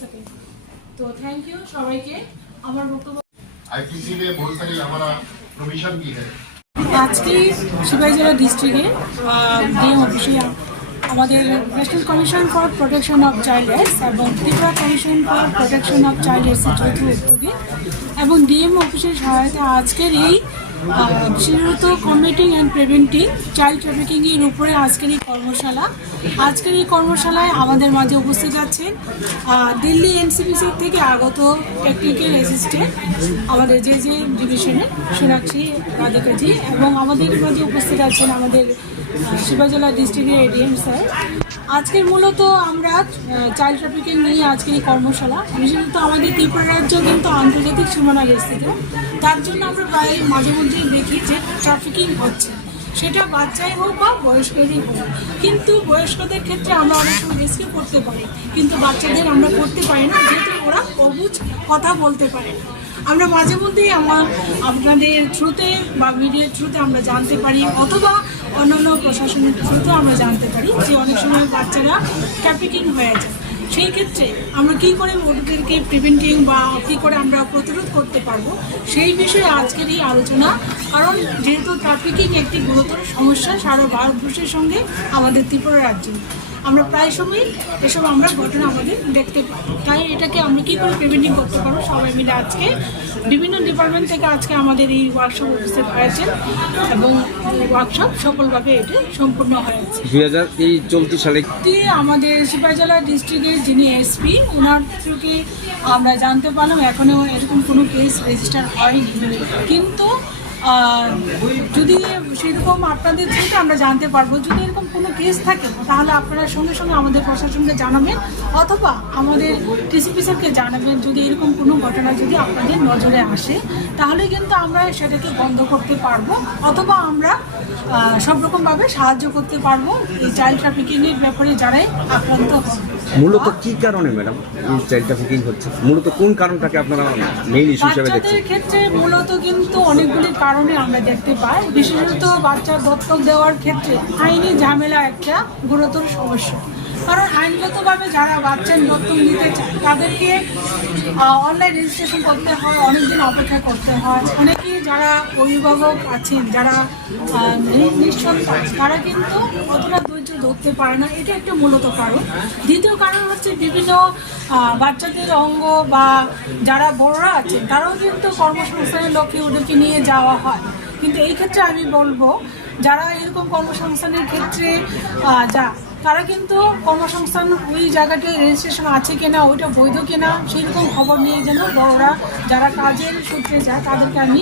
सके। तो thank you সবাইকে আমার বক্তব্য। आईपीसी में बहुत सारी हमारा प्रोविजन भी है। আজকে সিপাহী জেলা ডিস্ট্রিক্টে ডিএম অফিসে আমাদের national commission for protection of child rights এবং Tripura commission for protection of child রাইটসের যৌথ উদ্যোগে এবং ডিএম অফিসের সহায়তা আজকের এই বিশেষত কমিটিং অ্যান্ড প্রিভেন্টিং চাইল্ড ট্রাফিকিংয়ের উপরে আজকের এই কর্মশালা। আজকের এই কর্মশালায় আমাদের মাঝে উপস্থিত আছেন দিল্লি এনসিপিসি থেকে আগত টেকনিক্যাল অ্যাসিস্ট্যান্ট আমাদের যে ডিভিশনের সোনাক্ষী রাধিকাজি এবং আমাদের মাঝে উপস্থিত আছেন আমাদের সিপাহী জেলা ডিস্ট্রিক্টের এডিএম স্যার। আজকের মূলত আমরা চাইল্ড ট্রাফিকিং নিয়ে আজকের এই কর্মশালা, বিশেষত আমাদের ত্রিপুরা রাজ্য কিন্তু আন্তর্জাতিক সীমানায় স্থিত, তার জন্য আমরা প্রায় মাঝে মধ্যেই দেখি যে ট্রাফিকিং হচ্ছে, সেটা বাচ্চাই হোক বা বয়স্কদেরই হোক। কিন্তু বয়স্কদের ক্ষেত্রে আমরা অনেক সময় রেস্কিউ করতে পারি, কিন্তু বাচ্চাদের আমরা করতে পারি না, যেহেতু ওরা অবুঝ কথা বলতে পারে না। আমরা মাঝে মধ্যেই আপনাদের থ্রুতে বা মিডিয়ার থ্রুতে আমরা জানতে পারি, অথবা অন্যান্য প্রশাসনের থ্রুতে আমরা জানতে পারি যে অনেক সময় বাচ্চারা ট্রাফিকিং হয়ে যায়। সেই ক্ষেত্রে আমরা কী করে ওদেরকে প্রিভেন্টিং বা কী করে আমরা প্রতিরোধ করতে পারবো, সেই বিষয়ে আজকের এই আলোচনা। কারণ যেহেতু ট্রাফিকিং একটি গুরুতর সমস্যা সারা ভারতবর্ষের সঙ্গে আমাদের ত্রিপুরা রাজ্যে, আমরা প্রায় সময় এসব আমরা ঘটনা আমাদের দেখতে পাই। তাই এটাকে আমরা কী করে প্রিভেন্টিং করতে পারবো, সবাই মিলে আজকে বিভিন্ন ডিপার্টমেন্ট থেকে আজকে আমাদের এই ওয়ার্কশপ উপস্থিত হয়েছে এবং ওয়ার্কশপ সফলভাবে এটি সম্পূর্ণ হয়েছে। 2024 সালে আমাদের সিপাহী জেলা ডিস্ট্রিক্টের যিনি এসপি, ওনার থেকে আমরা জানতে পারলাম এখনও এরকম কোনো কেস রেজিস্টার হয়নি, কিন্তু যদি সেরকম আপনাদের থেকে আমরা জানতে পারবো, যদি এরকম কোনো কেস থাকে তাহলে আপনারা সঙ্গে সঙ্গে আমাদের প্রশাসনকে জানাবেন অথবা আমাদের টিসিপি স্যারকে জানাবেন। যদি এরকম কোনো ঘটনা যদি আপনাদের নজরে আসে তাহলে কিন্তু আমরা সেটাকে বন্ধ করতে পারবো, অথবা আমরা সব রকমভাবে সাহায্য করতে পারবো এই চাইল্ড ট্রাফিকিংয়ের ব্যাপারে যারাই আক্রান্ত হন। মূলত কি কারণে ম্যাডাম এই চাইল্ড ট্রাফিকিং হচ্ছে, মূলত কোন কারণটাকে আপনারা মেইন ইস্যু হিসেবে দেখছেন? বাচ্চাদের ক্ষেত্রে মূলত কিন্তু অনেকগুলি কারণে আমরা দেখতে পাই, বিশেষত বাচ্চার দত্তক দেওয়ার ক্ষেত্রে আইনি ঝামেলা একটা গুরুতর সমস্যা। কারণ আইনগতভাবে যারা বাচ্চার দত্তক নিতে চায় তাদেরকে অনলাইন রেজিস্ট্রেশন করতে হয়, অনেকদিন অপেক্ষা করতে হয়। অনেকেই যারা অভিভাবক আছেন, যারা নিঃসন্তান, তারা কিন্তু অতটা ধৈর্য ধরতে পারে না, এটা একটা মূলত কারণ। দ্বিতীয় কারণ হচ্ছে বিভিন্ন বাচ্চাদের অঙ্গ বা যারা বড়রা আছেন তারাও কিন্তু কর্মসংস্থানের লক্ষ্যে ওদেরকে নিয়ে যাওয়া হয়। কিন্তু এই ক্ষেত্রে আমি বলবো যারা এরকম কর্মসংস্থানের ক্ষেত্রে তারা কিন্তু কর্মসংস্থান ওই জায়গাটায় রেজিস্ট্রেশন আছে কিনা, ওইটা বৈধ কিনা, সেইরকম খবর নিয়ে যেন বড়রা যারা কাজের সূত্রে যায় তাদেরকে আমি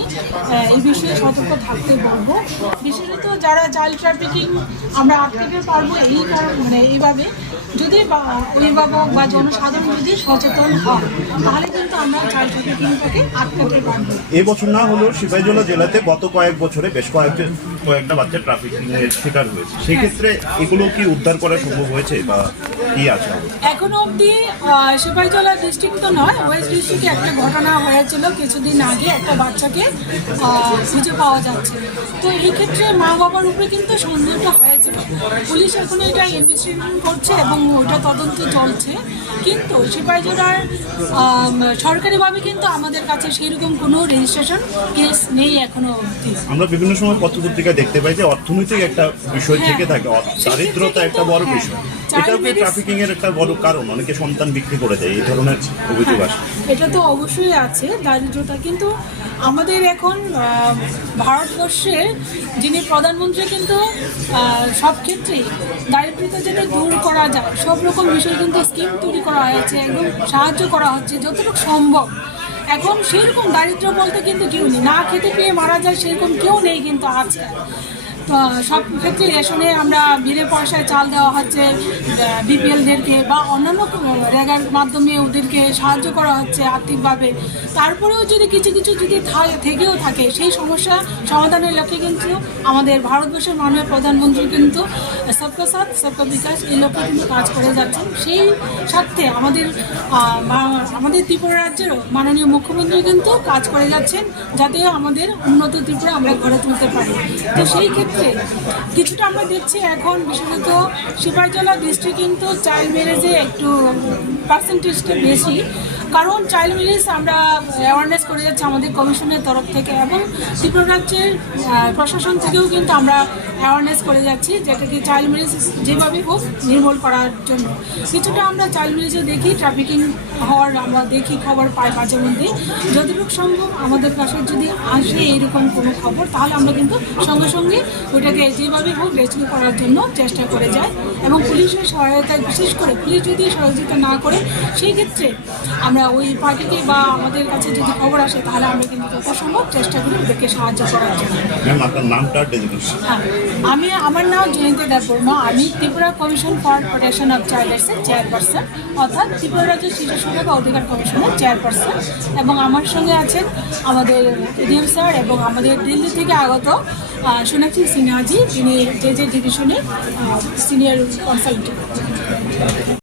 এই বিষয়ে সতর্ক থাকতে বলবো। বিশেষত যারা চাইল্ড ট্রাফিকিং আমরা আটকাতে পারবো এই কারণ এইভাবে, যদি অভিভাবক বা জনসাধারণ যদি সচেতন হয় তাহলে কিন্তু আমরা চাইল্ড ট্রাফিকিংটাকে আটকাতে পারবো। এবছর না হলেও সিপাহী জেলাতে গত কয়েক বছরে বেশ কয়েকটা বাচ্চা ট্রাফিকিংয়ের শিকার হয়েছে, সেক্ষেত্রে এগুলো কি উদ্ধার করা সম্ভব হয়েছে বা কি আছে? এখনো অবধি সিপাহী জেলা ডিস্ট্রিক্ট তো নয়, ওয়েস্ট ডিস্ট্রিক্টে একটা ঘটনা হয়েছিল কিছুদিন আগে, একটা বাচ্চাকে খুঁজে পাওয়া যাচ্ছে। তো এই ক্ষেত্রে মা বাবার উপরে কিন্তু সন্দেহটা হয়েছিল, পুলিশ এখন এটা ইনভেস্টিগেশন করছে এবং ওটা তদন্ত চলছে। কিন্তু সিপাহী জেলার সরকারিভাবে কিন্তু আমাদের কাছে সেরকম কোনো রেজিস্ট্রেশন কেস নেই এখনো অবধি। আমরা বিভিন্ন সময় পত্রপত্রিকায় দেখতে পাই যে অর্থনৈতিক একটা বিষয় থেকে থাকে, দারিদ্রতা একটা বড় বিষয়, এটাও কি ট্রাফিকিং এর একটা বড় কারণ? অনেকে সন্তান বিক্রি করে দেয়, এই ধরনের অভিযোগ আসে। এটা তো অবশ্যই আছে দারিদ্রতা, কিন্তু আমাদের এখন ভারতবর্ষে যিনি প্রধানমন্ত্রী কিন্তু সব ক্ষেত্রেই দারিদ্রতা যেটা দূর করা যায় সব রকম বিষয় কিন্তু স্কিম তৈরি করা হয়েছে, একদম সাহায্য করা হচ্ছে যতটুকু সম্ভব। এখন সেরকম দারিদ্র বলতে কিন্তু কেউ নেই, না খেতে পেয়ে মারা যায় সেরকম কেউ নেই কিন্তু আজকাল। সব ক্ষেত্রে রেশনে আমরা বিনা পয়সায় চাল দেওয়া হচ্ছে বিপিএলদেরকে, বা অন্যান্য রেগার মাধ্যমে ওদেরকে সাহায্য করা হচ্ছে আর্থিকভাবে। তারপরেও যদি কিছু কিছু যদি থেকেও থাকে, সেই সমস্যা সমাধানের লক্ষ্যে কিন্তু আমাদের ভারতবর্ষের মাননীয় প্রধানমন্ত্রী কিন্তু সবকা সাথ সবকা বিকাশ এই লক্ষ্যে কিন্তু কাজ করে যাচ্ছেন। সেই সাথে আমাদের ত্রিপুরা রাজ্যেরও মাননীয় মুখ্যমন্ত্রী কিন্তু কাজ করে যাচ্ছেন যাতে আমাদের উন্নত ত্রিপুরা আমরা গড়ে তুলতে পারি। তো সেই ক্ষেত্রে সেক্ষেত্রে কিছুটা আমরা দেখছি এখন বিশেষত সিপাহীজলা ডিস্ট্রিক্ট কিন্তু চাইল্ড ম্যারেজে একটু পার্সেন্টেজটা বেশি, কারণ চাইল্ড ম্যারেজ আমরা অ্যাওয়ারনেস করে যাচ্ছি আমাদের কমিশনের তরফ থেকে এবং ত্রিপুরা রাজ্যের প্রশাসন থেকেও কিন্তু আমরা অ্যাওয়ারনেস করে যাচ্ছি, যেটাকে চাইল্ড ম্যারেজ যেভাবে হোক নির্মূল করার জন্য। কিছুটা আমরা চাইল্ড ম্যারেজও দেখি, ট্রাফিকিং হওয়ার আমরা দেখি, খবর পাই মাঝে মধ্যে। যতটুকু সম্ভব আমাদের কাছে যদি আসে এইরকম কোনো খবর, তাহলে আমরা কিন্তু সঙ্গে সঙ্গে ওইটাকে যেভাবে হোক রেস্কিউ করার জন্য চেষ্টা করে যাই এবং পুলিশের সহায়তায়, বিশেষ করে পুলিশ যদি সহযোগিতা না করে সেই ক্ষেত্রে আমরা ওই পার্টিকে বা আমাদের কাছে যদি খবর আসে তাহলে আমরা কিন্তু যথাসম্ভব চেষ্টা করি ওদেরকে সাহায্য করার জন্য। ম্যাম আপনার নামটা ডেজিগনেশন? হ্যাঁ, আমার নাম জয়ন্তী দেববর্মা। আমি Tripura commission for protection of চাইল্ডের চেয়ারপারসন, অর্থাৎ ত্রিপুরা রাজ্য শিশু সুরক্ষা অধিকার কমিশনের চেয়ারপারসন। এবং আমার সঙ্গে আছেন আমাদের এডিএম স্যার এবং আমাদের দিল্লি থেকে আগত সোনাক্ষী সিনহাজি, যিনি যে ডিভিশনের সিনিয়র কনসালটেন্ট।